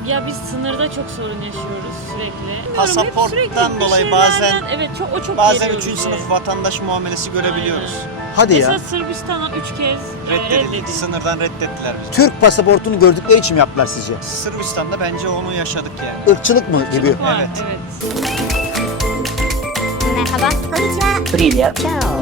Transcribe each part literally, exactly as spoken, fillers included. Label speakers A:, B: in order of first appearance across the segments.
A: Ya biz sınırda çok sorun yaşıyoruz sürekli.
B: Pasaporttan
A: Sürekli
B: dolayı
A: bir
B: bazen
A: şeylerden- evet çok o çok
B: bazen
A: geliyor
B: üçüncü
A: bizi.
B: sınıf vatandaş muamelesi görebiliyoruz.
A: Aynen.
C: Hadi
A: Mesela
C: ya.
A: Sırbistan'a üç kez e,
B: Reddedildik,
A: reddedildik.
B: sınırdan reddettiler bizi.
C: Türk pasaportunu gördükleri için mi yaptılar sizce?
B: Sırbistan'da bence onu yaşadık yani.
C: Irkçılık mı gibi?
A: Var,
B: Evet.
A: evet.
D: Merhaba, konnichiwa. Привет. Ciao.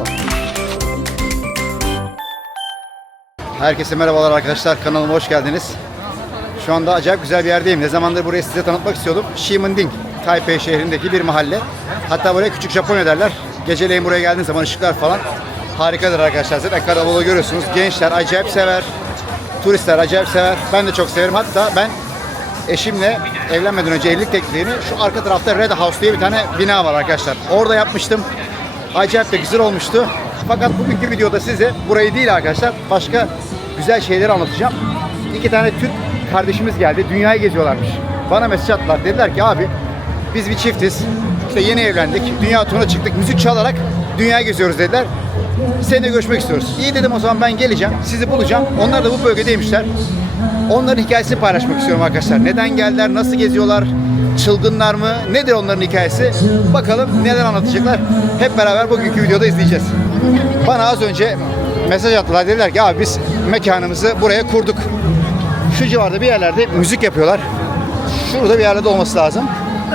C: Herkese merhabalar arkadaşlar, kanalıma hoş geldiniz. Şu anda acayip güzel bir yerdeyim. Ne zamandır burayı size tanıtmak istiyordum. Ximending, Taipei şehrindeki bir mahalle. Hatta buraya küçük Japonya derler. Geceleyin buraya geldiğiniz zaman ışıklar falan harikadır arkadaşlar. Zaten kalabalığı görüyorsunuz. Gençler acayip sever. Turistler acayip sever. Ben de çok severim. Hatta ben eşimle evlenmeden önce evlilik teklifini şu arka tarafta Red House diye bir tane bina var arkadaşlar. Orada yapmıştım. Acayip de güzel olmuştu. Fakat bugünkü videoda size burayı değil arkadaşlar, başka güzel şeyleri anlatacağım. İki tane Türk kardeşimiz geldi. Dünyayı geziyorlarmış. Bana mesaj attılar. Dediler ki abi biz bir çiftiz. İşte yeni evlendik. Dünya turuna çıktık. Müzik çalarak dünyayı geziyoruz dediler. Seninle görüşmek istiyoruz. İyi dedim, o zaman ben geleceğim. Sizi bulacağım. Onlar da bu bölgedeymişler. Onların hikayesini paylaşmak istiyorum arkadaşlar. Neden geldiler? Nasıl geziyorlar? Çılgınlar mı? Nedir onların hikayesi? Bakalım neler anlatacaklar. Hep beraber bugünkü videoda izleyeceğiz. Bana az önce mesaj attılar. Dediler ki abi biz mekanımızı buraya kurduk. Şu civarda bir yerlerde müzik yapıyorlar. Şurada bir yerlerde olması lazım.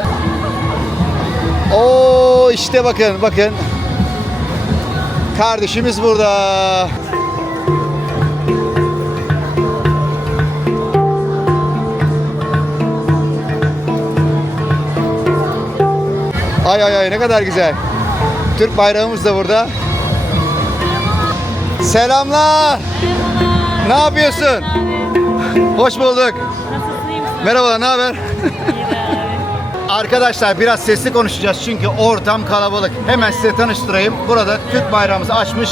C: Oo işte bakın bakın. Kardeşimiz burada. Ay ay ay ne kadar güzel. Türk bayrağımız da burada. Selamlar. Ne yapıyorsun? Hoş bulduk.
A: Nasılsın, iyi misin?
C: Merhabalar, ne haber?
A: İyi de abi.
C: Arkadaşlar biraz sesli konuşacağız çünkü ortam kalabalık. Hemen size tanıştırayım. Burada Türk bayrağımızı açmış.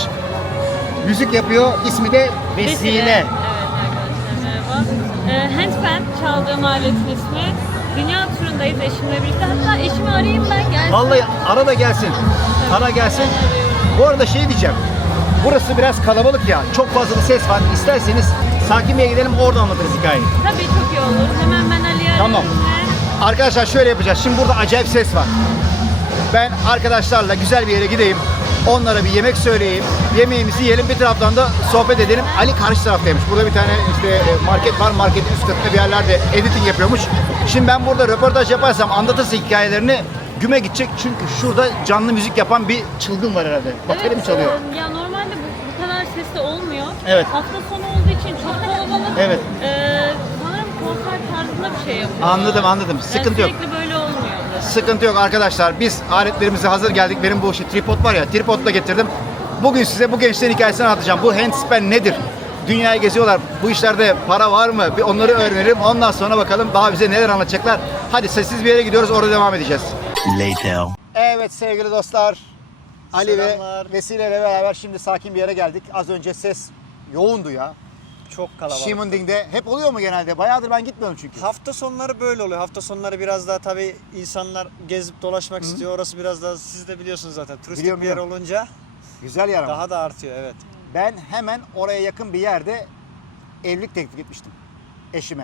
C: Müzik yapıyor. İsmi de Vesile.
A: Evet arkadaşlar, merhaba. Ee, handpan çaldığım aletin ismi. Dünya turundayız eşimle birlikte. Hatta eşimi arayayım ben, gelsin.
C: Vallahi ara da gelsin. Ara gelsin. Bu arada şey diyeceğim. Burası biraz kalabalık ya. Çok fazla da ses var. İsterseniz sakin bir yere gidelim, orada anlatırız hikayeyi.
A: Tabii çok iyi olur. Hemen ben Ali'yi arayayım.
C: Tamam.
A: ve-
C: Arkadaşlar şöyle yapacağız. Şimdi burada acayip ses var. Ben arkadaşlarla güzel bir yere gideyim. Onlara bir yemek söyleyeyim. Yemeğimizi yiyelim. Bir taraftan da sohbet edelim. Ali karşı taraftaymış. Burada bir tane işte market var. Marketin üst katında bir yerlerde editing yapıyormuş. Şimdi ben burada röportaj yaparsam, anlatırsa hikayelerini, güme gidecek. Çünkü şurada canlı müzik yapan bir çılgın var herhalde. Bateri mi çalıyor?
A: e, Ya normalde bu, bu kadar sesli olmuyor.
C: Evet.
A: Hafta sonu olduğu için çok kalabalık.
C: Evet.
A: Ee, sanırım konser tarzında bir şey yapıyor.
C: Anladım anladım. Sıkıntı yok.
A: Yani sürekli böyle olmuyor.
C: Sıkıntı yok arkadaşlar. Biz aletlerimize hazır geldik. Benim bu şey tripod var ya, tripodla getirdim. Bugün size bu gençlerin hikayesini anlatacağım. Bu handpan nedir? Dünyayı geziyorlar. Bu işlerde para var mı? Bir onları öğrenelim. Ondan sonra bakalım daha bize neler anlatacaklar. Hadi sessiz bir yere gidiyoruz. Orada devam edeceğiz.
E: Later.
C: Evet sevgili dostlar. Ali
B: Selamlar.
C: ve Vesile ile beraber şimdi sakin bir yere geldik. Az önce ses yoğundu ya.
B: Çok kalabalık.
C: Ximending'de. Hep oluyor mu genelde? Bayağıdır ben gitmiyorum çünkü.
B: Hafta sonları böyle oluyor. Hafta sonları biraz daha tabii insanlar gezip dolaşmak istiyor. Orası biraz daha, siz de biliyorsunuz zaten, turistik
C: Biliyorum,
B: bir yer
C: biliyorum.
B: olunca
C: Güzel yer ama.
B: daha da artıyor, evet.
C: Ben hemen oraya yakın bir yerde evlilik teklif etmiştim eşime.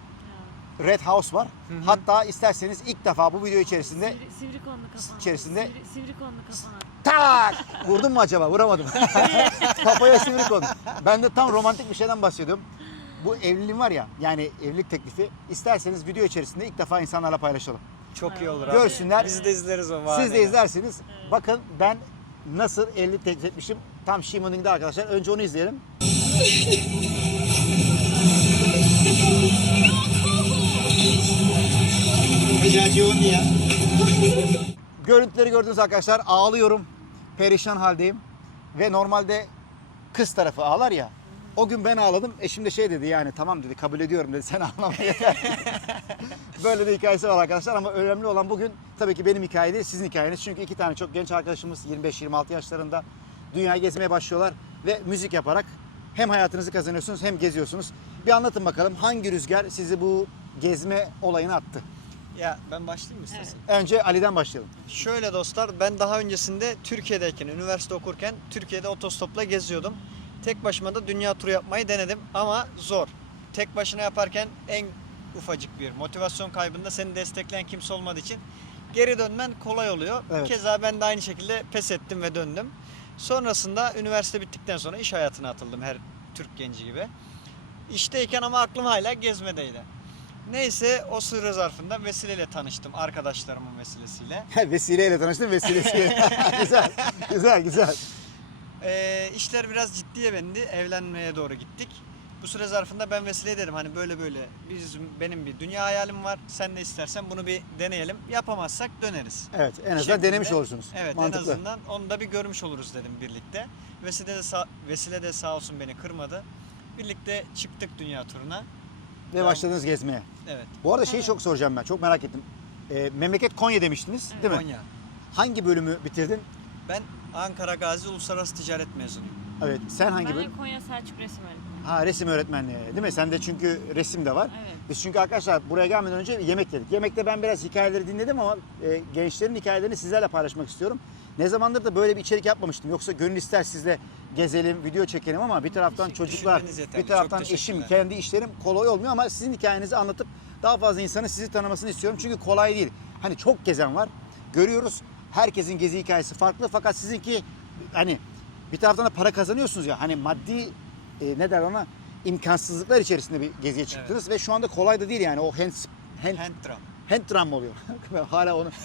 C: Red House var. Hatta isterseniz ilk defa bu video içerisinde
A: Sivri, sivrikonlu kafana.
C: içerisinde-
A: Sivri, sivrikonlu kafana.
C: tak vurdum mu acaba? Vuramadım. Kafaya sivri konu. Ben de tam romantik bir şeyden bahsediyorum. Bu evliliğim var ya, yani evlilik teklifi, isterseniz video içerisinde ilk defa insanlarla paylaşalım.
B: Çok iyi olur abi.
C: Görsünler.
B: Biz de izleriz o
C: Siz de
B: vahaneyi.
C: izlersiniz. Bakın ben nasıl evlilik teklif etmişim. Tam Ximending'de arkadaşlar. Önce onu izleyelim. Görüntüleri gördünüz arkadaşlar. Ağlıyorum. Perişan haldeyim. Ve normalde kız tarafı ağlar ya. O gün ben ağladım. Eşim de şey dedi, yani tamam dedi, kabul ediyorum dedi. Sen ağlama yeter. Böyle bir hikayesi var arkadaşlar, ama önemli olan bugün tabii ki benim hikaye değil, sizin hikayeniz. Çünkü iki tane çok genç arkadaşımız yirmi beş yirmi altı yaşlarında dünyayı gezmeye başlıyorlar ve müzik yaparak hem hayatınızı kazanıyorsunuz hem geziyorsunuz. Bir anlatın bakalım, hangi rüzgar sizi bu gezme olayına attı?
B: Ya ben başlayayım mı istersen?
C: Önce Ali'den başlayalım.
B: Şöyle dostlar, ben daha öncesinde Türkiye'deyken, üniversite okurken Türkiye'de otostopla geziyordum. Tek başıma da dünya turu yapmayı denedim ama zor. Tek başına yaparken en ufacık bir motivasyon kaybında seni destekleyen kimse olmadığı için geri dönmen kolay oluyor.
C: Evet.
B: Keza ben de aynı şekilde pes ettim ve döndüm. Sonrasında üniversite bittikten sonra iş hayatına atıldım her Türk genci gibi. İşteyken ama aklım hala gezmedeydi. Neyse o süre zarfında vesileyle tanıştım arkadaşlarımın vesilesiyle.
C: Vesileyle tanıştım, vesilesiyle. Güzel, güzel, güzel.
B: Ee, işler biraz ciddiye bindi. Evlenmeye doğru gittik. Bu süre zarfında ben Vesile'ye dedim hani böyle böyle bizim benim bir dünya hayalim var. Sen de istersen bunu bir deneyelim. Yapamazsak döneriz.
C: Evet, en azından
B: Şeklinde.
C: denemiş olursunuz.
B: Evet,
C: Mantıklı.
B: en azından onu da bir görmüş oluruz dedim birlikte. Vesile de sağ, Vesile de sağ olsun beni kırmadı. Birlikte çıktık dünya turuna.
C: Ve başladınız gezmeye.
B: Evet.
C: Bu arada şeyi çok soracağım ben, çok merak ettim. Ee, memleket Konya demiştiniz, değil mi?
B: Konya.
C: Hangi bölümü bitirdin?
B: Ben Ankara Gazi Uluslararası Ticaret mezunuyum.
C: Evet, sen hangi
A: Ben
C: bölüm?
A: de Konya Selçuk Resim Öğretmeni.
C: Ha, resim öğretmenliği, değil mi? Sende çünkü resim de var.
A: Evet.
C: Biz çünkü arkadaşlar buraya gelmeden önce yemek yedik. Yemekte ben biraz hikayeleri dinledim ama e, gençlerin hikayelerini sizlerle paylaşmak istiyorum. Ne zamandır da böyle bir içerik yapmamıştım. Yoksa gönül ister sizle gezelim, video çekelim ama bir taraftan çocuklar,
B: Düşünmeniz yeterli.
C: bir taraftan
B: Çok
C: eşim,
B: teşekkürler.
C: kendi işlerim kolay olmuyor ama sizin hikayenizi anlatıp daha fazla insanın sizi tanımasını istiyorum. Çünkü kolay değil. Hani çok gezen var. Görüyoruz. Herkesin gezi hikayesi farklı fakat sizinki hani bir taraftan da para kazanıyorsunuz ya. Hani maddi e, ne der ona imkansızlıklar içerisinde bir geziye çıktınız ve şu anda kolay da değil yani o hand hand,
B: Hand drum.
C: hand drum mı oluyor? Ben hala onu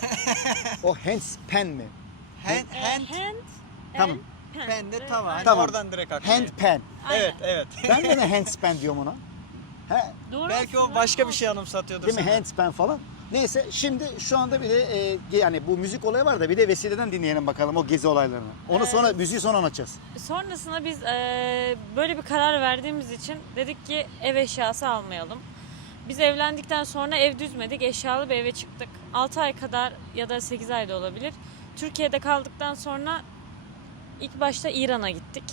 C: o handspan mi?
B: Hand,
A: Ee,
B: hand,
A: hand,
C: Tamam.
A: el, pen.
B: pen de tava. Hani
C: Tamam.
B: oradan direkt akıyor.
C: Handpan.
B: Evet, evet.
C: Ben de ne handspan diyorum ona. He,
A: Doğru
B: Belki
A: aslında
B: o başka
A: ama
B: bir şey anımsatıyordur
C: değil mi?
B: sana.
C: Handspan falan. Neyse şimdi şu anda bir de e, yani bu müzik olayı var da bir de Vesile'den dinleyelim bakalım o gezi olaylarını. Onu sonra müziği sonra anlatacağız.
A: Sonrasında biz eee, böyle bir karar verdiğimiz için dedik ki ev eşyası almayalım. Biz evlendikten sonra ev düzmedik, eşyalı bir eve çıktık. altı ay kadar ya da sekiz ay da olabilir. Türkiye'de kaldıktan sonra ilk başta İran'a gittik.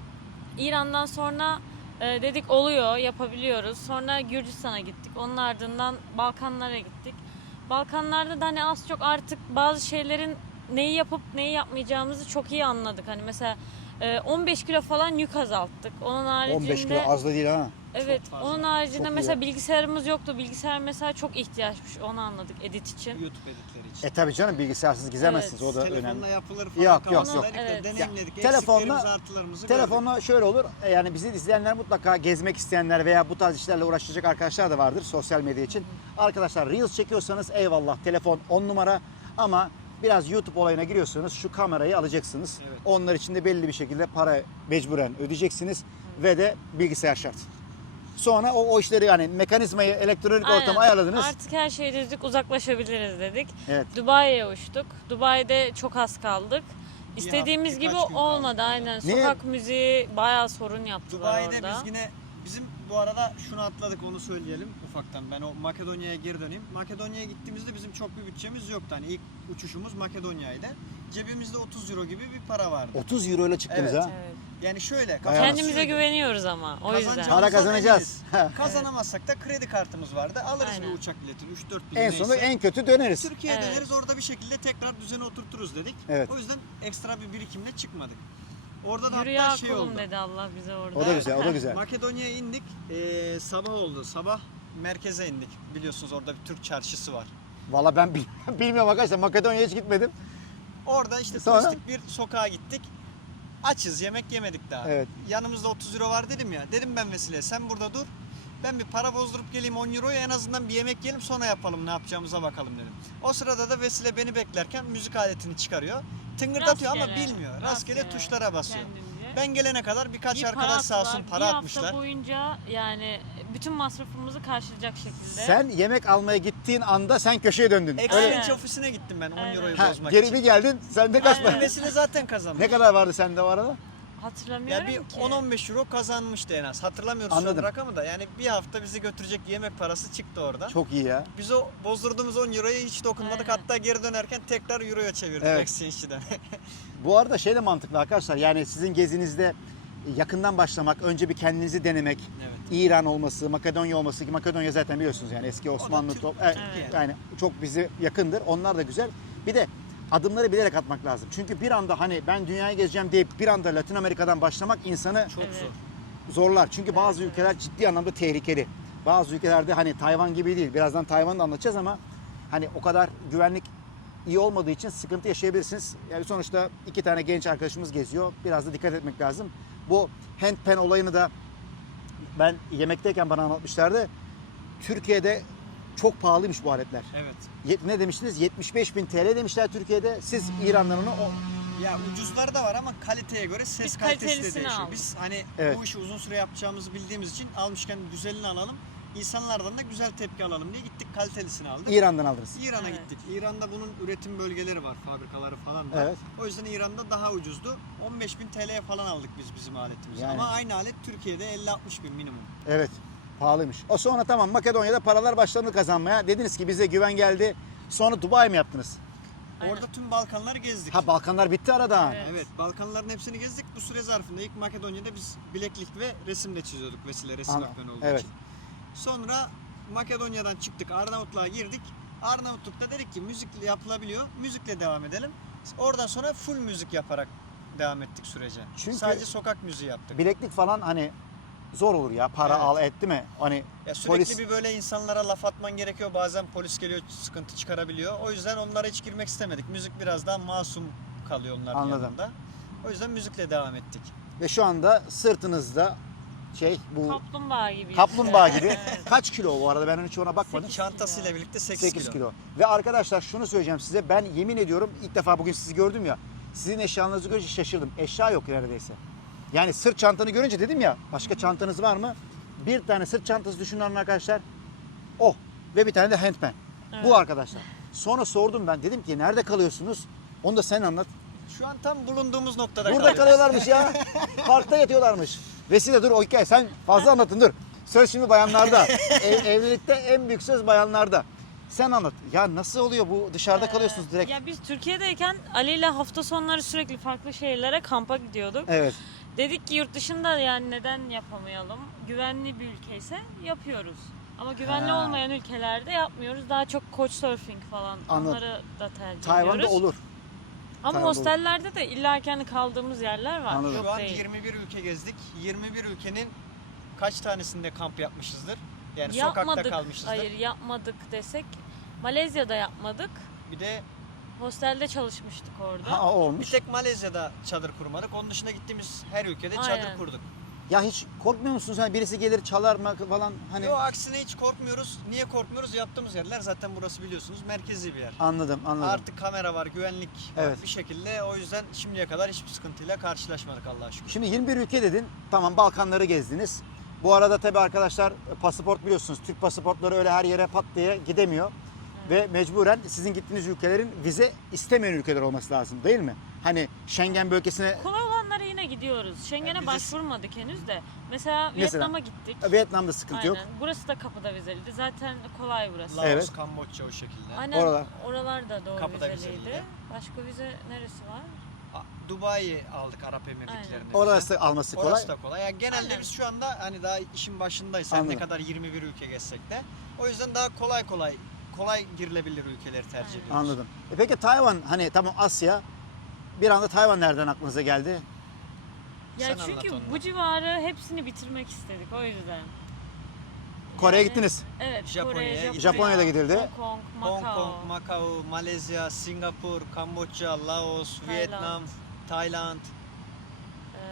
A: İran'dan sonra e, dedik oluyor, yapabiliyoruz. Sonra Gürcistan'a gittik. Onun ardından Balkanlara gittik. Balkanlarda da hani az çok artık bazı şeylerin neyi yapıp neyi yapmayacağımızı çok iyi anladık. Hani mesela e, on beş kilo falan yük azalttık. Onun haricinde
C: on beş kilo az da değil ha.
A: evet,
B: fazla.
A: onun haricinde
C: Çok iyi
A: mesela
C: ya.
A: bilgisayarımız yoktu. Bilgisayar mesela çok ihtiyaçmış. Onu anladık edit için.
B: YouTube editleri için.
C: E tabii canım bilgisayarsiz gizemezsiniz
A: Evet.
C: o da
B: Telefonla
C: önemli.
B: yapılır falan.
C: Yok, yok,
B: kafasına
C: yok.
B: dedik de
A: Evet.
B: Deneyimledik.
C: Ya, telefonla-
B: Eksiklerimizi, artılarımızı
C: Telefonla şöyle olur e, yani bizi izleyenler mutlaka gezmek isteyenler veya bu tarz işlerle uğraşacak arkadaşlar da vardır sosyal medya için. Arkadaşlar Reels çekiyorsanız eyvallah telefon on numara ama biraz YouTube olayına giriyorsanız şu kamerayı alacaksınız.
B: Evet.
C: Onlar için de belli bir şekilde para mecburen ödeyeceksiniz ve de bilgisayar şart. Sonra o, o işleri yani mekanizmayı elektronik
A: Aynen.
C: ortama ayarladınız.
A: Artık her şeyi düzdük, uzaklaşabiliriz dedik.
C: Evet.
A: Dubai'ye uçtuk. Dubai'de çok az kaldık.
B: Bir
A: İstediğimiz
B: hafta,
A: gibi
B: birkaç gün
A: olmadı
B: kaldık.
A: aynen.
C: Niye?
A: Sokak müziği bayağı sorun yaptılar
B: Dubai'de
A: orada.
B: biz yine bizim bu arada şunu atladık onu söyleyelim ufaktan. Ben o Makedonya'ya geri döneyim. Makedonya'ya gittiğimizde bizim çok bir bütçemiz yoktu. Hani ilk uçuşumuz Makedonya'ydı. Cebimizde otuz euro gibi bir para vardı.
C: otuz euro ile çıktınız
B: Evet.
C: ha.
A: Evet.
B: Yani şöyle
C: Bayağı-
A: Kendimize güveniyoruz ama o yüzden.
B: Kazanacağımızdan
C: Para kazanacağız.
B: eminiz. Kazanamazsak da kredi kartımız vardı. Alırız
A: Aynen.
B: bir uçak biletini üç dört bin
C: En
B: neyse.
C: sonu en kötü döneriz.
B: Türkiye'ye
A: Evet.
B: döneriz orada bir şekilde tekrar düzene oturturuz dedik.
C: Evet.
B: O yüzden ekstra bir birikimle çıkmadık. Orada da
A: Yürüye
B: hatta şey
A: akulum
B: oldu.
A: dedi Allah bize orada.
C: O da güzel, o da güzel.
B: Makedonya'ya indik. Ee, sabah oldu. Sabah merkeze indik. Biliyorsunuz orada bir Türk çarşısı var.
C: Valla ben bil- bilmiyorum arkadaşlar Makedonya'ya hiç gitmedim.
B: Orada işte
C: Sonra?
B: turistik bir sokağa gittik. Açız, yemek yemedik daha.
C: Evet.
B: Yanımızda otuz euro var dedim ya. Dedim ben Vesile'ye sen burada dur. Ben bir para bozdurup geleyim on euroya en azından bir yemek yiyelim sonra yapalım ne yapacağımıza bakalım dedim. O sırada da Vesile beni beklerken müzik aletini çıkarıyor. Tıngırdatıyor ama
A: Rastgele,
B: bilmiyor. Rastgele, tuşlara basıyor.
A: kendince.
B: Ben gelene kadar birkaç
A: Bir
B: arkadaş sağ olsun
A: attılar.
B: para
A: bir
B: atmışlar.
A: Bir hafta boyunca yani bütün masrafımızı karşılayacak şekilde.
C: Sen yemek almaya gittiğin anda sen köşeye döndün. Öyle.
B: Exchange ofisine gittim ben on
A: Aynen.
B: euroyu
C: Ha,
B: bozmak
C: geri
B: için.
C: bir geldin sen de kaç
A: Aynen.
C: para?
B: Vesile zaten kazanmış.
C: Ne kadar vardı sende o arada?
A: Hatırlamıyorum
B: Ya bir
A: ki.
B: on on beş euro kazanmıştı en az. Hatırlamıyoruz şu
C: Anladım.
B: an rakamı da. Yani bir hafta bizi götürecek yemek parası çıktı oradan.
C: Çok iyi ya.
B: Biz o bozdurduğumuz on euroya hiç dokunmadık.
A: Aynen.
B: Hatta geri dönerken tekrar euroya çevirdik
C: Evet.
B: exchange'den.
C: Bu arada şey de mantıklı arkadaşlar yani sizin gezinizde yakından başlamak, önce bir kendinizi denemek,
B: Evet.
C: İran olması, Makedonya olması ki Makedonya zaten biliyorsunuz yani eski Osmanlı
B: Türk-
C: top, evet,
A: Evet.
C: yani çok bize yakındır. Onlar da güzel. Bir de adımları bilerek atmak lazım. Çünkü bir anda hani ben dünyayı gezeceğim deyip bir anda Latin Amerika'dan başlamak insanı
B: Çok
A: Evet.
B: zor.
C: zorlar. Çünkü bazı ülkeler ciddi anlamda tehlikeli. bazı ülkelerde hani Tayvan gibi değil. Birazdan Tayvan'ı da anlatacağız ama hani o kadar güvenlik iyi olmadığı için sıkıntı yaşayabilirsiniz. Yani sonuçta iki tane genç arkadaşımız geziyor. Biraz da dikkat etmek lazım. Bu handpan olayını da ben yemekteyken bana anlatmışlardı. Türkiye'de çok pahalıymış bu aletler.
B: Evet.
C: Yet- Ne demiştiniz? yetmiş beş bin T L demişler Türkiye'de. Siz İran'dan onu o...
B: Ya ucuzları da var ama kaliteye göre ses
A: Biz
B: kalitesi de
A: kalitelisini
B: değişiyor.
A: aldık.
B: Biz hani
C: Evet.
B: bu işi uzun süre yapacağımızı bildiğimiz için almışken güzelini alalım. İnsanlardan da güzel tepki alalım diye gittik kalitelisini aldık.
C: İran'dan aldınız.
B: İran'a
A: Evet.
B: gittik. İran'da bunun üretim bölgeleri var, fabrikaları falan var.
C: Evet.
B: O yüzden İran'da daha ucuzdu. on beş bin T L'ye falan aldık biz bizim aletimizi.
C: Yani.
B: Ama aynı alet Türkiye'de elli altmış bin minimum.
C: Evet. Pahalıymış. O sonra tamam Makedonya'da paralar başladı kazanmaya. Dediniz ki bize güven geldi. Sonra Dubai mi yaptınız?
A: Aynen.
B: Orada tüm Balkanları gezdik.
C: Ha Balkanlar bitti arada.
A: Evet.
B: Evet, Balkanların hepsini gezdik. Bu süre zarfında ilk Makedonya'da biz bileklik ve resimle çiziyorduk vesile resim
C: Anladım.
B: öğretmeni olduğu
C: Evet.
B: için. Sonra Makedonya'dan çıktık, Arnavutluğa girdik. Arnavutluk'ta dedik ki müzik yapılabiliyor, müzikle devam edelim. Oradan sonra full müzik yaparak devam ettik sürece.
C: Çünkü-
B: Sadece sokak müziği yaptık.
C: Bileklik falan hani zor olur ya. Para
B: Evet.
C: al et değil mi? Hani
B: Ya sürekli
C: polis
B: bir böyle insanlara laf atman gerekiyor. Bazen polis geliyor, sıkıntı çıkarabiliyor. O yüzden onlara hiç girmek istemedik. Müzik biraz daha masum kalıyor onların
C: Anladım.
B: yanında. O yüzden müzikle devam ettik.
C: ve şu anda sırtınızda şey bu
A: Kaplumbağa gibi.
C: kaplumbağa
A: işte.
C: gibi.
A: Evet.
C: Kaç kilo bu arada ben hiç ona bakmadım.
A: Sekiz.
B: Çantasıyla birlikte sekiz,
C: sekiz
B: kilo.
C: kilo. Ve arkadaşlar şunu söyleyeceğim size. Ben yemin ediyorum ilk defa bugün sizi gördüm ya. Sizin eşyalarınızı görünce şaşırdım. Eşya yok neredeyse. Yani sırt çantanı görünce dedim ya başka çantanız var mı? Bir tane sırt çantası düşünün arkadaşlar. Oh ve bir tane de handpan.
A: Evet.
C: Bu arkadaşlar. Sonra sordum ben dedim ki nerede kalıyorsunuz? Onu da sen anlat.
B: Şu an tam bulunduğumuz noktada
C: Burada
B: kalıyoruz.
C: kalıyorlarmış ya. Parkta yatıyorlarmış. Vesile dur o hikaye sen fazla anlatın dur. Söz şimdi bayanlarda. Ev- evlilikte en büyük söz bayanlarda. Sen anlat. Ya nasıl oluyor bu dışarıda kalıyorsunuz direkt?
A: Ya biz Türkiye'deyken Ali ile hafta sonları sürekli farklı şehirlere kampa gidiyorduk.
C: Evet.
A: Dedik ki yurt dışında yani neden yapamayalım? Güvenli bir ülke ise yapıyoruz. Ama güvenli
C: Ha.
A: olmayan ülkelerde yapmıyoruz. Daha çok couchsurfing falan
C: Anladım.
A: onları da tercih
C: Tayvan'da
A: ediyoruz.
C: olur.
A: Ama
C: Tayvan'da
A: hostellerde de illa kendi kaldığımız yerler var.
C: Anladım.
A: Yok
B: Şu an
A: değil.
B: yirmi bir ülke gezdik. yirmi bir ülkenin kaç tanesinde kamp yapmışızdır? Yani
A: Yapmadık.
B: sokakta kalmışızdır.
A: Hayır yapmadık desek. Malezya'da yapmadık.
B: Bir de
A: Hostelde çalışmıştık orada.
C: Ha o
B: bir
C: olmuş.
B: tek Malezya'da çadır kurmadık. Onun dışında gittiğimiz her ülkede
A: Aynen.
B: çadır kurduk.
C: Ya hiç korkmuyor musunuz? Hani birisi gelir çalar mı falan hani
B: Yo aksine hiç korkmuyoruz. Niye korkmuyoruz? Yattığımız yerler zaten burası biliyorsunuz merkezi bir yer.
C: anladım anladım.
B: Artık kamera var, güvenlik var
C: Evet.
B: bir şekilde. O yüzden şimdiye kadar hiçbir sıkıntıyla karşılaşmadık Allah'a şükür.
C: Şimdi yirmi bir ülke dedin. Tamam Balkanları gezdiniz. Bu arada tabii arkadaşlar pasaport biliyorsunuz. Türk pasaportları öyle her yere pat diye gidemiyor. Ve mecburen sizin gittiğiniz ülkelerin vize istemeyen ülkeler olması lazım değil mi? Hani Schengen bölgesine
A: Kolay olanlara yine gidiyoruz. Schengen'e
B: Yani vizesi-
A: başvurmadık henüz de. Mesela
C: Mesela?
A: Vietnam'a gittik.
C: Vietnam'da sıkıntı
A: Aynen.
C: yok.
A: Burası da kapıda vizeliydi. Zaten kolay burası.
B: Laos,
C: Evet.
B: Kamboçya o şekilde.
A: Aynen.
C: Oralar.
A: Oralar da doğru
B: Kapıda
A: vizeliydi.
B: vizeliydi.
A: Başka vize neresi var?
B: A- Dubai'yi aldık Arap Emirlikleri'nde.
A: Aynen.
B: vize.
C: Orası alması kolay.
B: Orası da kolay. Yani genelde
A: Aynen.
B: biz şu anda hani daha işin başındayız. Her ne
C: Anladım.
B: kadar yirmi bir ülke gezsek de. O yüzden daha kolay kolay kolay girilebilir ülkeleri tercih
A: Aynen.
B: ediyoruz.
C: Anladım. E peki Tayvan hani tamam Asya. Bir anda Tayvan nereden aklınıza geldi?
A: Ya
B: Sen anlat
A: çünkü
B: onu.
A: bu civarı hepsini bitirmek istedik o yüzden.
C: Kore'ye
A: Yani-
C: gittiniz.
A: Evet,
B: Japonya'ya
A: Kore,
B: gittik.
C: Japonya'da gidildi.
A: Hong Kong,
B: Hong
A: Macau.
B: Kong, Macau, Malezya, Singapur, Kamboçya, Laos,
A: Tayland.
B: Vietnam, Tayland.
A: Ee,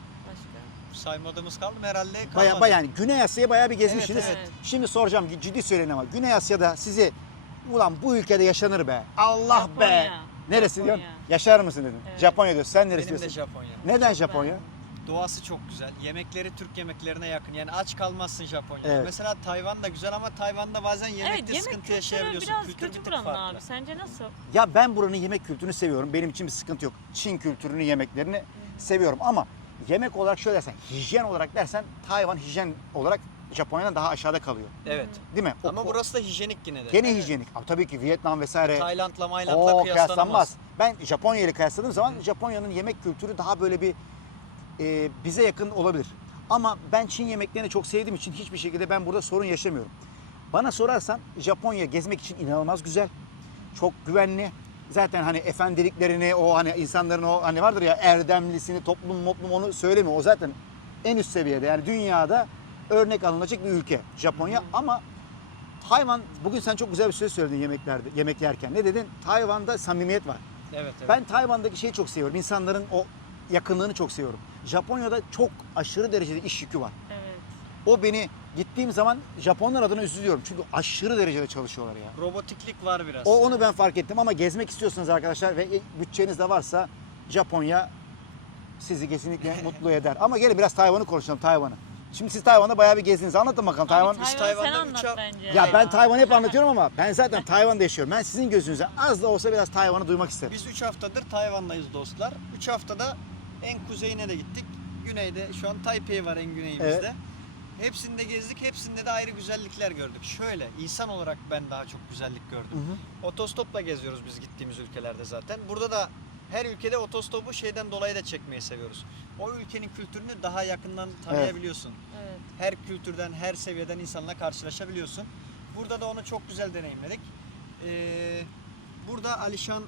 A: başka?
B: Saymadığımız kaldı mı herhalde? Kalmadı.
C: Baya baya yani Güney Asya'yı bayağı bir gezmişsiniz.
B: Evet,
A: evet.
C: Şimdi soracağım ciddi söyleyin ama Güney Asya'da sizi ulan bu ülkede yaşanır be. Allah be.
A: Japonya.
C: Neresi
A: Japonya.
C: diyorsun? Yaşar mısın dedim.
A: Evet.
C: Japonya diyorsun. Sen neresi
B: Benim de
C: diyorsun?
B: Japonya.
C: Neden Japonya?
B: Doğası çok güzel. Yemekleri Türk yemeklerine yakın. Yani aç kalmazsın Japonya'da.
C: Evet.
B: Mesela Tayvan da güzel ama Tayvan'da bazen yemekte
A: Evet, yemek
B: sıkıntı
A: kültürü
B: yaşayabiliyorsun.
A: biraz
B: Kültür
A: kötü
B: bir tık
A: buranın
B: farklı.
A: abi. Sence nasıl?
C: Ya ben buranın yemek kültürünü seviyorum. Benim için bir sıkıntı yok. Çin kültürünü, yemeklerini seviyorum ama yemek olarak şöyle dersen, hijyen olarak dersen Tayvan hijyen olarak Japonya'dan daha aşağıda kalıyor.
B: Evet.
C: Değil mi? O-
B: Ama burası da hijyenik yine de.
C: gene
B: Evet.
C: hijyenik. Ama tabii ki Vietnam vesaire.
B: Tayland'la Mayland'la
C: O
B: kıyaslanamaz.
C: kıyaslanmaz. Ben Japonya ile kıyasladığım zaman Japonya'nın yemek kültürü daha böyle bir e, bize yakın olabilir. Ama ben Çin yemeklerini çok sevdiğim için hiçbir şekilde ben burada sorun yaşamıyorum. Bana sorarsan Japonya gezmek için inanılmaz güzel. Çok güvenli. Zaten hani efendiliklerini, o hani insanların o hani vardır ya erdemlisini, toplum, toplum onu söylemiyor. O zaten en üst seviyede. Yani dünyada örnek alınacak bir ülke Japonya ama Tayvan, bugün sen çok güzel bir söz söyledin yemeklerde, yemek yerken. Ne dedin? Tayvan'da samimiyet var.
B: Evet, evet.
C: Ben Tayvan'daki şeyi çok seviyorum. İnsanların o yakınlığını çok seviyorum. Japonya'da çok aşırı derecede iş yükü var.
A: Evet.
C: O beni gittiğim zaman Japonlar adına üzülüyorum. Çünkü aşırı derecede çalışıyorlar ya.
B: Robotiklik var biraz.
C: O onu ben fark ettim ama gezmek istiyorsanız arkadaşlar ve bütçeniz de varsa Japonya sizi kesinlikle mutlu eder. Ama gelin biraz Tayvan'ı konuşalım, Tayvan'ı. Şimdi siz Tayvan'da bayağı bir gezdiniz. Anlatın bakalım Tayvan.
A: Abi, Tayvan'ı
B: Tayvan'da
A: sen
B: üç
A: anlat
B: hafta-
A: bence.
C: Ya ben Tayvan'ı hep anlatıyorum ama ben zaten Tayvan'da yaşıyorum. Ben sizin gözünüze az da olsa biraz Tayvan'ı duymak isterim.
B: Biz üç haftadır Tayvan'dayız dostlar. üç haftada en kuzeyine de gittik. Güneyde şu an Taipei var en güneyimizde.
C: Evet.
B: Hepsinde gezdik. Hepsinde de ayrı güzellikler gördük. Şöyle insan olarak ben daha çok güzellik gördüm. Otostopla geziyoruz biz gittiğimiz ülkelerde zaten. Burada da her ülkede otostopu şeyden dolayı da çekmeyi seviyoruz. O ülkenin kültürünü daha yakından tanıyabiliyorsun.
A: Evet.
B: Her kültürden, her seviyeden insanla karşılaşabiliyorsun. Burada da onu çok güzel deneyimledik. Ee, burada Alişan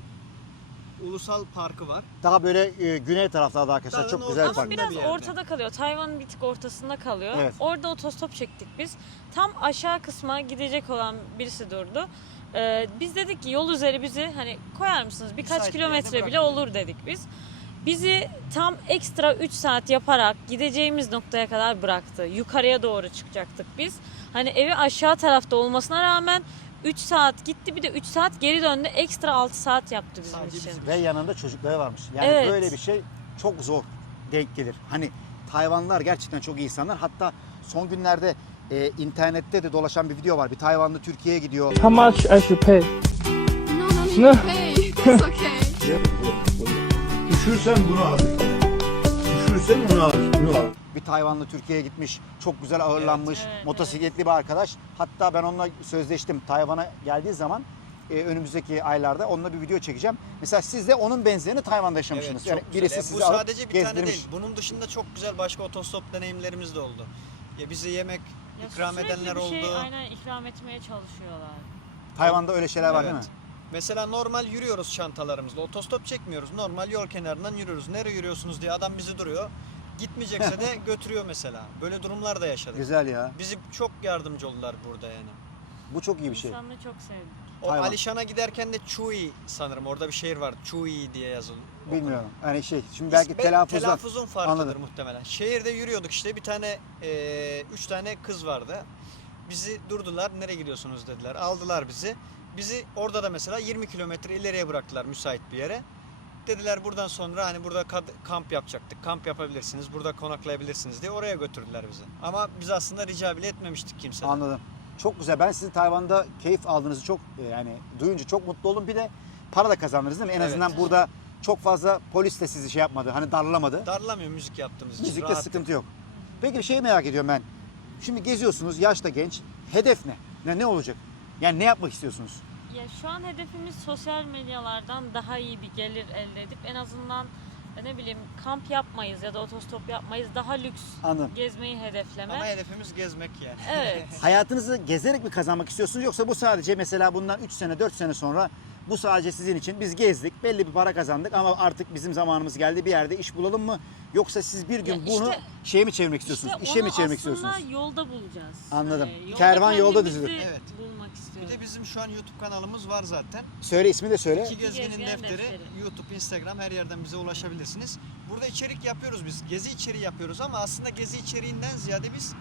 B: Ulusal Parkı var.
C: Daha böyle e, güney taraflarda arkadaşlar
B: Dağın
C: çok güzel bir
A: Ama
C: park.
B: bir
A: biraz
B: yerde.
A: ortada kalıyor. Tayvan'ın bir tık ortasında kalıyor.
C: Evet.
A: Orada otostop çektik biz. Tam aşağı kısma gidecek olan birisi durdu. Ee, biz dedik ki yol üzeri bizi hani koyar mısınız? Birkaç
B: Müsait bir yerde
A: kilometre bile
B: bırakın.
A: olur dedik biz. Bizi tam ekstra üç saat yaparak gideceğimiz noktaya kadar bıraktı. Yukarıya doğru çıkacaktık biz. Hani evi aşağı tarafta olmasına rağmen üç saat gitti, bir de üç saat geri döndü. Ekstra altı saat yaptı bizim
B: Sadece
A: için.
B: bizim
C: Ve yanında çocukları varmış. Yani
A: Evet.
C: böyle bir şey çok zor denk gelir. Hani Tayvanlılar gerçekten çok iyi insanlar. Hatta son günlerde e, internette de dolaşan bir video var. Bir Tayvanlı Türkiye'ye gidiyor.
E: How much I should pay?
F: No, no need
E: No.
F: to pay. It's okay.
G: Düşürsen bunu al. Düşürsen bunu al. Bunu al.
C: Bir Tayvanlı Türkiye'ye gitmiş. Çok güzel ağırlanmış.
A: Evet, evet,
C: motosikletli bir arkadaş. Hatta ben onunla sözleştim. Tayvan'a geldiği zaman e, önümüzdeki aylarda onunla bir video çekeceğim. Mesela siz de onun benzerini Tayvan'da yaşamışsınız.
B: Evet,
C: yani
B: çok güzel.
C: birisi
B: Ya
C: sizi
B: bu
C: alıp
B: sadece bir
C: gezdirmiş.
B: tane değil. Bunun dışında çok güzel başka otostop deneyimlerimiz de oldu. Ya bize yemek
A: Ya
B: ikram
A: sürekli
B: edenler
A: bir şey,
B: oldu.
A: aynen ikram etmeye çalışıyorlar.
C: Tayvan'da öyle şeyler var değil mi?
B: Evet. Mesela normal yürüyoruz çantalarımızla. Otostop çekmiyoruz. Normal yol kenarından yürüyoruz. Nereye yürüyorsunuz diye adam bizi duruyor. Gitmeyecekse de götürüyor mesela. Böyle durumlar da yaşadık.
C: Güzel ya.
B: Bizi çok yardımcı oldular burada yani.
C: Bu çok iyi bir şey.
A: İnsanları çok sevdik.
B: O
C: Tayvan.
B: Alişan'a giderken de Chui sanırım. Orada bir şehir var. Chui diye yazılı.
C: Bilmiyorum. Hani şey şimdi belki
B: İsmi-
C: telaffuzdan.
B: Telaffuzun farkıdır
C: Anladım.
B: muhtemelen. Şehirde yürüyorduk işte. Bir tane, e, üç tane kız vardı. Bizi durdular. Nereye gidiyorsunuz dediler. Aldılar bizi. Bizi orada da mesela yirmi kilometre ileriye bıraktılar müsait bir yere. Dediler buradan sonra hani burada kad- kamp yapacaktık. Kamp yapabilirsiniz. Burada konaklayabilirsiniz diye oraya götürdüler bizi. Ama biz aslında rica bile etmemiştik kimseden.
C: Anladım. Çok güzel. Ben sizin Tayvan'da keyif aldığınızı çok e, yani duyunca çok mutlu oldum. Bir de para da kazandınız değil mi? En
B: Evet.
C: azından burada çok fazla polis de sizi şey yapmadı. Hani darlamadı.
B: Darlamıyor müzik yaptığımız için.
C: Müzikte
B: rahattık.
C: sıkıntı yok. Peki bir şey merak ediyorum ben. Şimdi geziyorsunuz, yaş da genç. Hedef ne? Ne, ne olacak? Yani ne yapmak istiyorsunuz?
A: Ya şu an hedefimiz sosyal medyalardan daha iyi bir gelir elde edip en azından e, ne bileyim kamp yapmayız ya da otostop yapmayız. Daha lüks
C: Anladım.
A: gezmeyi hedefleme.
B: Ama hedefimiz gezmek yani.
A: Evet.
C: Hayatınızı gezerek mi kazanmak istiyorsunuz yoksa bu sadece mesela bundan üç sene dört sene sonra bu sadece sizin için biz gezdik, belli bir para kazandık ama artık bizim zamanımız geldi bir yerde iş bulalım mı? Yoksa siz bir gün
A: Ya
C: bunu
A: işte-
C: şeye mi çevirmek istiyorsunuz?
A: İşte
C: İşe mi
A: onu
C: çevirmek
A: aslında
C: istiyorsunuz?
A: yolda bulacağız.
C: Anladım.
A: Hani yolda
C: Kervan yolda
A: kendimizi
C: düzülür.
B: Evet.
A: bulmak
B: Bir
A: istiyoruz.
B: de bizim şu an YouTube kanalımız var zaten.
C: Söyle ismi de söyle.
B: İki Gezginin
A: Gezginin
B: Defteri,
A: Defteri.
B: YouTube, Instagram her yerden bize ulaşabilirsiniz. Burada içerik yapıyoruz biz. Gezi içeriği yapıyoruz ama aslında gezi içeriğinden ziyade biz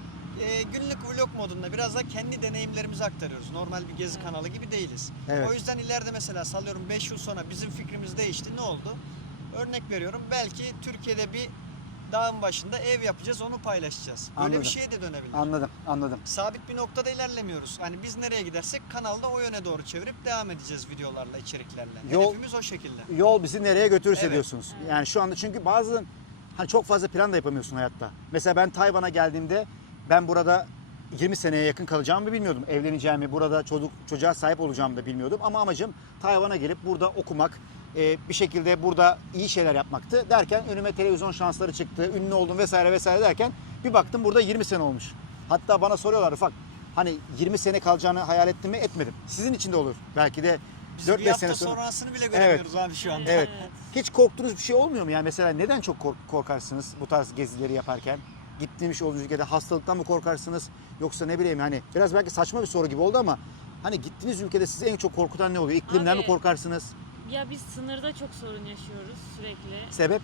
B: e, günlük vlog modunda biraz da kendi deneyimlerimizi aktarıyoruz. Normal bir gezi kanalı gibi değiliz.
C: Evet.
B: O yüzden ileride mesela sallıyorum beş yıl sonra bizim fikrimiz değişti. Ne oldu? Örnek veriyorum. Belki Türkiye'de bir dağın başında ev yapacağız, onu paylaşacağız. Böyle
C: Anladım.
B: bir şeye de dönebilir.
C: Anladım, anladım.
B: Sabit bir noktada ilerlemiyoruz. Hani biz nereye gidersek kanalda o yöne doğru çevirip devam edeceğiz videolarla, içeriklerle.
C: Yol-
B: Hedefimiz o şekilde.
C: Yol bizi nereye götürürse
B: Evet.
C: diyorsunuz. Yani şu anda çünkü bazı hani çok fazla plan da yapamıyorsun hayatta. Mesela ben Tayvan'a geldiğimde ben burada yirmi seneye yakın kalacağımı bilmiyordum. Evleneceğimi, burada çocuk çocuğa sahip olacağımı da bilmiyordum. Ama amacım Tayvan'a gelip burada okumak, e, bir şekilde burada iyi şeyler yapmaktı. Derken önüme televizyon şansları çıktı, ünlü oldum vesaire vesaire derken bir baktım burada yirmi sene olmuş. Hatta bana soruyorlar Rıfak, hani yirmi sene kalacağını hayal ettim mi? Etmedim. Sizin için de olur. Belki de
B: Biz
C: dört
B: bir
C: beş
B: hafta
C: sene sonra.
B: sonrasını bile göremiyoruz abi şu anda.
C: Evet. Hiç korktuğunuz bir şey olmuyor mu? Yani mesela neden çok kork- korkarsınız bu tarz gezileri yaparken? gittiğiniz olduğunuz ülkede hastalıktan mı korkarsınız? Yoksa ne bileyim hani biraz belki saçma bir soru gibi oldu ama hani gittiğiniz ülkede sizi en çok korkutan ne oluyor? İklimden
A: Abi-
C: mi korkarsınız?
A: Ya biz sınırda çok sorun yaşıyoruz sürekli.
C: Sebep?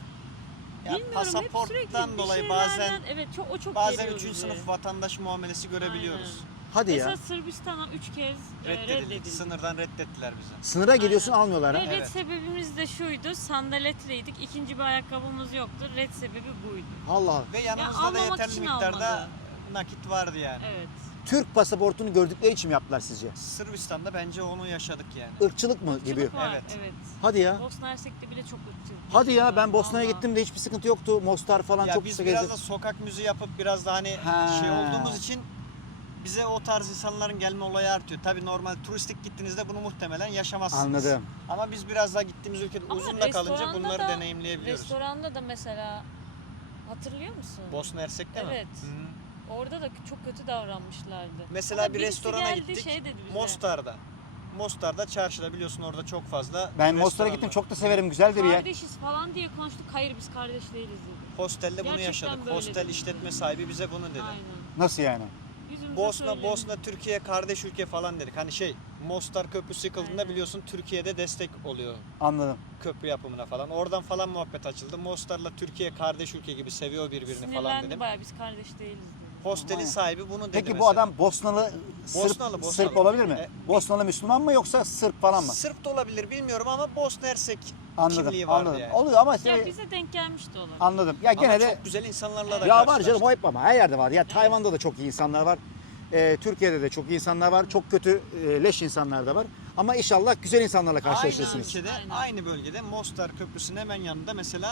B: Ya
A: Bilmiyorum, hep sürekli
B: pasaporttan
A: bir
B: dolayı
A: şeylerden-
B: bazen
A: evet çok o çok
B: bazen
A: geriyor
B: üçüncü
A: bizi.
B: sınıf vatandaş muamelesi görebiliyoruz.
C: Hadi
A: Mesela
C: ya.
A: Sırbistan'a üç kez e,
B: Reddedildik.
A: reddedildik.
B: Sınırdan reddettiler bizi.
C: Sınıra geliyorsun
A: Aynen.
C: almıyorlar ha.
A: Ve red
B: Evet.
A: sebebimiz de şuydu, sandaletliydik. İkinci bir ayakkabımız yoktu. Red sebebi buydu.
C: Allah.
B: Ve yanımızda da
A: almamak
B: yeterli
A: için
B: miktarda
A: almadı.
B: nakit vardı yani.
A: Evet.
C: Türk pasaportunu gördükleri için mi yaptılar sizce?
B: Sırbistan'da bence onu yaşadık yani.
C: Irkçılık mı gibi?
A: Irkçılık var,
B: Evet.
A: evet.
C: Hadi ya.
A: Bosna Hersek'te bile çok ırkçılık.
C: Hadi ya ben
A: yaşıyorlar.
C: Bosna'ya
A: Vallahi.
C: gittim de hiçbir sıkıntı yoktu. Mostar falan
B: Ya
C: çok
B: biz
C: kısa
B: biraz
C: gezdim.
B: da sokak müziği yapıp biraz da hani
C: Ha.
B: şey olduğumuz için bize o tarz insanların gelme olayı artıyor. Tabii normal turistik gittiğinizde bunu muhtemelen yaşamazsınız.
C: Anladım.
B: Ama biz biraz daha gittiğimiz ülkede
A: Ama
B: uzun da kalınca
A: restoranda
B: bunları
A: da-
B: deneyimleyebiliyoruz.
A: Restoranda da mesela hatırlıyor musun?
B: Bosna Hersek'te mi?
A: Evet.
B: Hı.
A: Orada da çok kötü davranmışlardı.
B: Mesela
A: Ama
B: bir
A: birisi
B: restorana
A: geldi,
B: gittik.
A: şey dedi bize.
B: Mostar'da. Mostar'da çarşıda biliyorsun orada çok fazla
C: Ben
B: restoran
C: Mostar'a
B: var.
C: gittim çok da severim güzel de bir yer.
A: Kardeşiz falan diye konuştuk. Hayır biz kardeş değiliz dedi.
B: Hostelde bunu
A: Gerçekten
B: yaşadık.
A: böyle
B: Hostel
A: dedi.
B: işletme sahibi bize bunu dedi.
A: Aynen.
C: Nasıl yani?
A: Yüzümüze
B: Bosna,
A: söyledi.
B: Bosna, Türkiye kardeş ülke falan dedik. Hani şey Mostar Köprüsü yıkıldığında
A: Aynen.
B: biliyorsun Türkiye'de destek oluyor
C: Anladım.
B: köprü yapımına falan. Oradan falan muhabbet açıldı. Mostar'la Türkiye kardeş ülke gibi seviyor birbirini falan
A: Sinirlendi
B: dedim.
A: bayağı biz kardeş değiliz dedi.
B: Hostelin
C: Vay.
B: sahibi bunu dedi
C: Peki bu
B: mesela.
C: adam Bosnalı, Sırp,
B: Bosnalı, Bosnalı.
C: Sırp olabilir mi?
B: E,
C: Bosnalı Müslüman mı yoksa Sırp falan mı?
B: Sırp da olabilir bilmiyorum ama Bosna Hersek
C: Anladım.
B: kimliği vardı
C: Anladım.
B: yani.
C: Oluyor ama
A: Ya
C: işte
A: bize denk gelmişti olabilir.
C: anladım. Ya
B: Ama
C: gene de
B: çok güzel insanlarla da
C: ya var
B: karşılaştık.
C: canım o hep ama her yerde var. Ya Tayvan'da da çok iyi insanlar var. Ee, Türkiye'de de çok iyi insanlar var. Çok kötü e, leş insanlar da var. Ama inşallah güzel insanlarla
B: Aynı
C: karşılaşırsınız.
B: ülkede,
A: Aynen.
B: aynı bölgede Mostar Köprüsü'nün hemen yanında mesela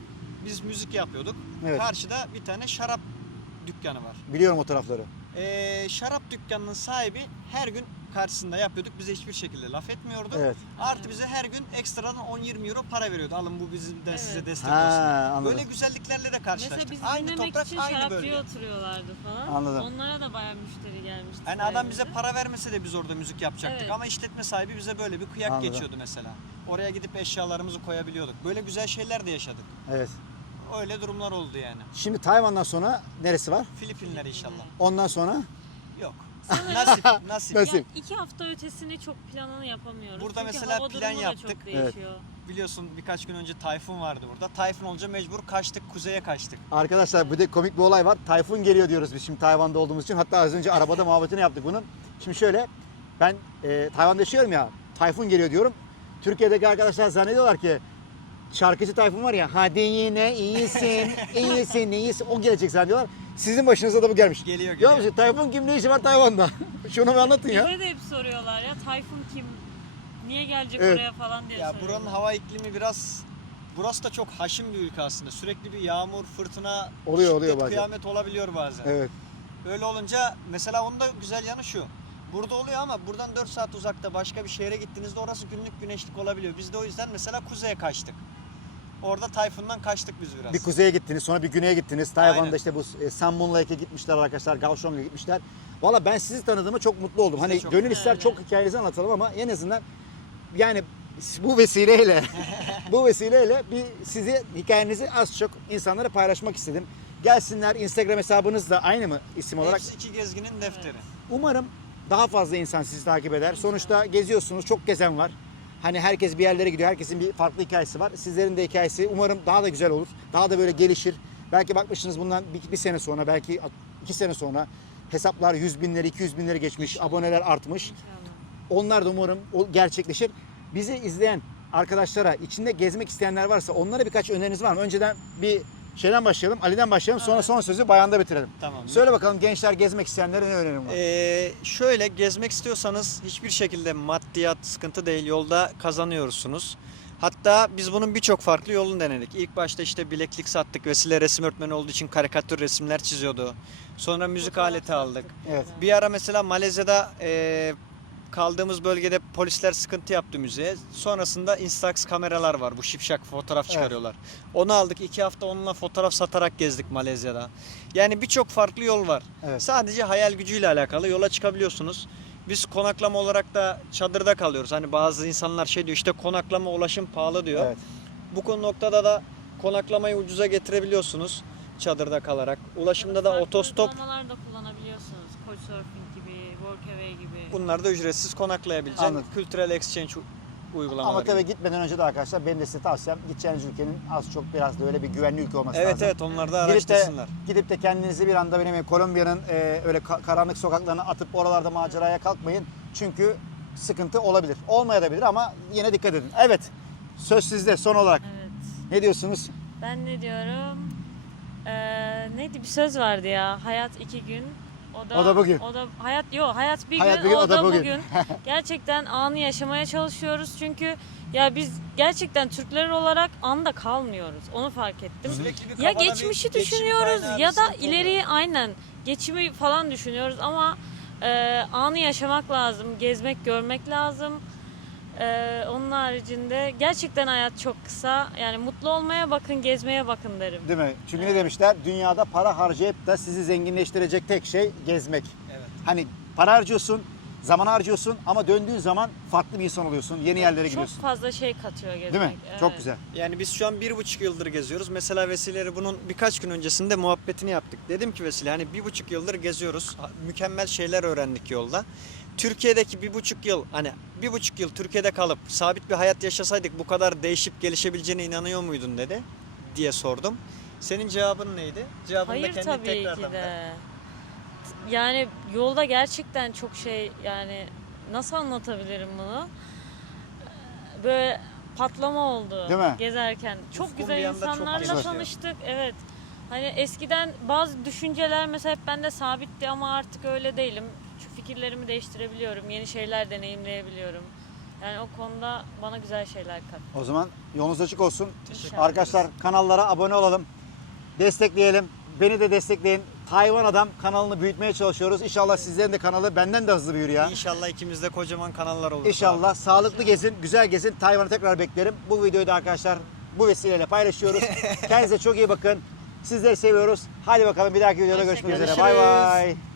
B: biz müzik yapıyorduk.
C: Evet.
B: Karşıda bir tane şarap dükkanı var.
C: Biliyorum o tarafları.
B: Ee, şarap dükkanının sahibi her gün karşısında yapıyorduk. Bize hiçbir şekilde laf etmiyordu.
C: Evet.
B: Artı bize her gün ekstradan on yirmi euro para veriyordu. Alın bu bizim de
A: Evet.
B: size destek
C: Ha,
B: olsun.
C: anladım.
B: Böyle güzelliklerle de
A: Mesela
B: karşılaştık.
A: bizi
B: Aynı
A: dinlemek
B: toprak,
A: için
B: aynı
A: şarapçıya
B: bölge.
A: oturuyorlardı falan.
C: Anladım.
A: Onlara da bayağı müşteri gelmişti.
B: Yani adam
A: sayemizde.
B: bize para vermese de biz orada müzik yapacaktık.
A: Evet.
B: Ama işletme sahibi bize böyle bir kıyak
C: Anladım.
B: geçiyordu mesela. Oraya gidip eşyalarımızı koyabiliyorduk. Böyle güzel şeyler de yaşadık.
C: Evet.
B: Öyle durumlar oldu yani.
C: Şimdi Tayvan'dan sonra neresi var?
B: Filipinler inşallah.
C: Ondan sonra
B: Yok. nasip, nasip.
C: Nasip.
A: Ya iki hafta ötesini çok planını yapamıyoruz.
B: Burada
A: Çünkü
B: mesela
A: hava
B: plan
A: durumu da
B: yaptık.
A: çok değişiyor.
B: Biliyorsun birkaç gün önce tayfun vardı burada. Tayfun olunca mecbur kaçtık, kuzeye kaçtık.
C: arkadaşlar bir de komik bir olay var. Tayfun geliyor diyoruz biz şimdi Tayvan'da olduğumuz için. Hatta az önce arabada muhabbetini yaptık bunun. Şimdi şöyle ben e, Tayvan'da yaşıyorum ya. Tayfun geliyor diyorum. Türkiye'deki arkadaşlar zannediyorlar ki şarkıcı Tayfun var ya hadi yine iyisin, iyisin, iyisin. O gelecek zannediyorlar. Sizin başınıza da bu gelmiş.
B: Geliyor,
C: Biliyor
B: geliyor.
C: musun? Tayfun kim ne işi var Tayvan'da? Şunu bir anlatın ya.
A: Bize de hep soruyorlar ya Tayfun kim? Niye gelecek
C: Evet.
A: oraya falan diye
B: Ya
A: soruyorlar.
B: buranın hava iklimi biraz... Burası da çok haşim bir ülke aslında. Sürekli bir yağmur, fırtına,
C: Oluyor,
B: şiddet,
C: oluyor bazen.
B: kıyamet olabiliyor bazen.
C: Evet.
B: Öyle olunca mesela onun da güzel yanı şu. Burada oluyor ama buradan dört saat uzakta başka bir şehre gittiğinizde orası günlük güneşlik olabiliyor. Biz de o yüzden mesela kuzeye kaçtık. Orada tayfundan kaçtık biz biraz.
C: Bir kuzeye gittiniz, sonra bir güneye gittiniz. Tayvan'da
B: Aynen.
C: işte bu e, Sun Moon Lake'e gitmişler arkadaşlar, Kaohsiung'a gitmişler. Valla ben sizi tanıdığıma çok mutlu oldum.
B: Biz de
C: Hani
B: çok
C: gönül ister
A: öyle.
C: çok hikayenizi anlatalım ama en azından yani bu vesileyle bu vesileyle bir sizi hikayenizi az çok insanlara paylaşmak istedim. Gelsinler, Instagram hesabınız da aynı mı isim olarak?
B: Hepsi iki gezginin defteri.
C: Umarım daha fazla insan sizi takip eder. Sonuçta geziyorsunuz, çok gezen var. Hani herkes bir yerlere gidiyor, herkesin bir farklı hikayesi var. Sizlerin de hikayesi umarım daha da güzel olur. Daha da böyle gelişir. Belki bakmışsınız bundan bir, bir sene sonra, belki iki sene sonra hesaplar yüz binleri, iki yüz binleri geçmiş, aboneler artmış.
A: İnşallah.
C: Onlar da umarım o gerçekleşir. Bizi izleyen arkadaşlara, içinde gezmek isteyenler varsa onlara birkaç öneriniz var mı? Önceden bir şeyden başlayalım, Ali'den başlayalım. Sonra son sözü Bayan'da bitirelim.
B: Tamam.
C: Söyle bakalım gençler gezmek isteyenlere ne önerim var?
B: Ee, şöyle gezmek istiyorsanız hiçbir şekilde maddiyat sıkıntı değil. Yolda kazanıyorsunuz. Hatta biz bunun birçok farklı yolunu denedik. İlk başta işte bileklik sattık. Vesile resim öğretmeni olduğu için karikatür resimler çiziyordu. Sonra müzik
A: Fotoğraf
B: aleti aldık.
A: sattık.
C: Evet.
B: Bir ara mesela Malezya'da e, kaldığımız bölgede polisler sıkıntı yaptı müziğe. Sonrasında Instax kameralar var. Bu şipşak fotoğraf
C: Evet.
B: çıkarıyorlar. Onu aldık. iki hafta onunla fotoğraf satarak gezdik Malezya'da. Yani birçok farklı yol var.
C: Evet.
B: Sadece hayal gücüyle alakalı yola çıkabiliyorsunuz. Biz konaklama olarak da çadırda kalıyoruz. Hani bazı insanlar şey diyor işte konaklama ulaşım pahalı diyor.
C: Evet.
B: Bu konu noktada da konaklamayı ucuza getirebiliyorsunuz. çadırda kalarak. Ulaşımda da
A: Farklı
B: otostop.
A: uygulamalar da kullanabiliyorsunuz. Couchsurfing gibi, Workaway gibi.
B: Bunlar da ücretsiz konaklayabileceğin
C: Anladım.
B: kültürel exchange u- uygulamaları.
C: Ama tabii
B: gibi.
C: gitmeden önce de arkadaşlar benim de size tavsiyem gideceğiniz ülkenin az çok biraz da öyle bir güvenli ülke olması
B: Evet
C: lazım.
B: evet onlar da
C: Gidip de,
B: araştırsınlar.
C: gidip de kendinizi bir anda benim Kolombiya'nın e, öyle ka- karanlık sokaklarına atıp oralarda maceraya kalkmayın. Çünkü sıkıntı olabilir. Olmayabilir ama yine dikkat edin. Evet. Söz sizde son olarak.
A: Evet.
C: Ne diyorsunuz?
A: Ben ne diyorum? Ee, neydi bir söz vardı ya. Hayat iki gün. O da,
C: O da bugün.
A: O da hayat yok. Hayat bir
C: Hayat
A: gün.
C: bir gün,
A: o,
C: o da
A: da
C: bugün.
A: bugün. Gerçekten anı yaşamaya çalışıyoruz çünkü ya biz gerçekten Türkler olarak anda kalmıyoruz. Onu fark ettim.
B: Sürekli bir
A: Ya
B: kafada bir
A: geçmişi
B: geçim
A: düşünüyoruz
B: kaynağı, bir
A: ya da
B: sıkıntı oluyor.
A: ileriyi aynen geçimi falan düşünüyoruz ama e, anı yaşamak lazım, gezmek, görmek lazım. E, onun haricinde gerçekten hayat çok kısa. Yani mutlu olmaya bakın, gezmeye bakın derim.
C: Değil mi? Çünkü ne demişler? Dünyada para harcayıp da sizi zenginleştirecek tek şey gezmek.
B: Evet.
C: Hani para harcıyorsun, zaman harcıyorsun ama döndüğün zaman farklı bir insan oluyorsun. Yeni yerlere
A: Çok
C: gidiyorsun.
A: fazla şey katıyor gezmek.
C: Değil mi? Çok
A: Evet.
C: güzel.
B: Yani biz şu an bir buçuk yıldır geziyoruz. Mesela Vesile'yle bunun birkaç gün öncesinde muhabbetini yaptık. Dedim ki Vesile hani bir buçuk yıldır geziyoruz. Ha- Mükemmel şeyler öğrendik yolda. Türkiye'deki bir buçuk yıl hani bir buçuk yıl Türkiye'de kalıp sabit bir hayat yaşasaydık bu kadar değişip gelişebileceğine inanıyor muydun dedi diye sordum. Senin cevabın neydi? Cevabını da
A: Hayır
B: kendin
A: tabii
B: tekrardan
A: ki
B: ver.
A: de. Yani yolda gerçekten çok şey yani nasıl anlatabilirim bunu? Böyle patlama oldu
C: Değil mi?
A: gezerken. Çok
B: Ufkun bir
A: güzel
B: anda çok
A: insanlarla
B: genişliyor.
A: tanıştık. Evet. Hani eskiden bazı düşünceler mesela hep bende sabitti ama artık öyle değilim. Şu fikirlerimi değiştirebiliyorum. Yeni şeyler deneyimleyebiliyorum. Yani o konuda bana güzel şeyler kattı.
C: O zaman yolunuz açık olsun.
A: Teşekkür
C: Arkadaşlar kanallara abone olalım. Destekleyelim. Beni de destekleyin. Tayvan Adam kanalını büyütmeye çalışıyoruz. İnşallah sizlerin de kanalı benden de hızlı büyür ya.
B: İnşallah ikimizde kocaman kanallar olur.
C: İnşallah sağlıklı gezin, güzel gezin. Tayvan'ı tekrar beklerim. Bu videoyu da arkadaşlar bu vesileyle paylaşıyoruz. Kendinize çok iyi bakın. Sizleri seviyoruz. Hadi bakalım bir dahaki videoda görüşmek üzere. Bay
B: Görüşürüz.
C: bay.